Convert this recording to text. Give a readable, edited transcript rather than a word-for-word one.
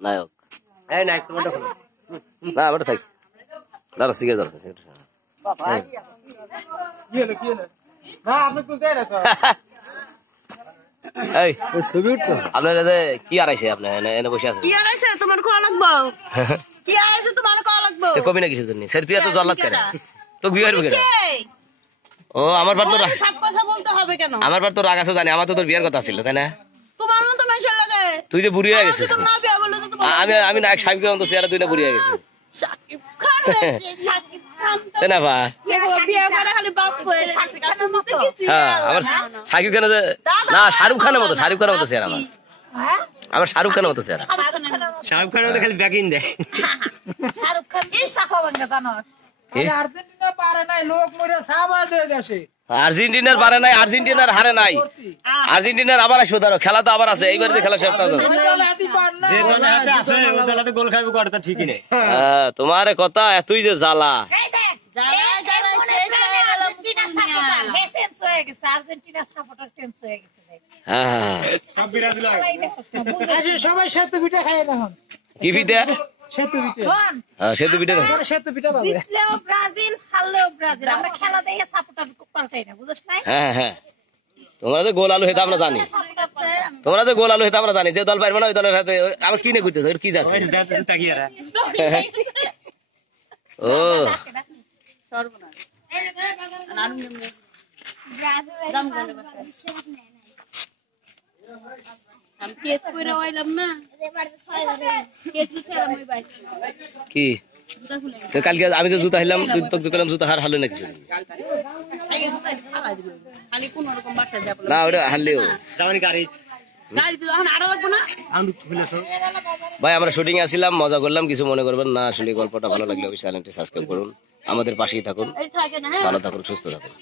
নায়ক না ওটা থাক দাদা সিগারেট দাদা আপনার কি আড়াইছে আপনার এনে বসে আছে তোমার খাওয়া লাগবো কি আড়াইছে তোমার খাওয়া লাগবো কবি না কিছু জন্য স্যার তুই এত জল্লাদ কেন তো বিয়ে হবে কেন ও আমার বার তো সব কথা বলতে হবে কেন আমার বার তো রাগ আছে জানি আমার তো তোর বিয়ের কথা ছিল তাই না তোমার মতো মানুষের লাগে তুই যে বুড়ি হয়ে গেছিস না বিয়ে বলে তো আমি না সাহেবকে মতো চেহারা তুই না বুড়ি হয়ে গেছিস শাকিব খান হয়েছে শাকিব খান তো তাই না বা বিয়ে করে খালি বাপ হয়ে শাকিব খানের মতো হ্যাঁ আমার সাকিব খান না শাহরুখ খানের মতো চেহারা আমার শাহরুখ খানের মতো চেহারা শাহরুখ খানের মতো খালি ব্যাকিং দেয় শাহরুখ খান কি সাখাবাঙ্গা জানোস আর্জেন্টিনা পারে নাই লোক মরে সাবা দিয়ে দেশে আর্জেন্টিনার পারে নাই আর্জেন্টিনার হারে নাই আর্জেন্টিনার আবার আসবে ধরো খেলা তো আবার আছে এইবার যে খেলা শেষ না তোমার কথা এতই যে জ্বালা সবাই সেতু পিঠা খাই এখন কি পিঠা সেতু পিঠা সেতু পিঠা জিতলেও ব্রাজিল হারলেও ব্রাজিল আমরা খেলা দেখে সাপোর্টার পাল্টাই না বুঝছ না হ্যাঁ তোমরা যে গোল আলু হইতে আমরা জানি যে দল পারবে না ওই দলের হাতে আবার কিনে ঘুরতেছে কি যাচ্ছে ও কি কালকে আমি তো জুতা হিলাম জুতা হার হারলো নাকি না ওটা হারলেও ভাই আমরা শুটিং এ আসছিলাম মজা করলাম কিছু মনে করবেন না আসলে গল্পটা ভালো লাগলে চ্যানেলটি সাবস্ক্রাইব করুন আমাদের পাশেই থাকুন ভালো থাকুন সুস্থ থাকুন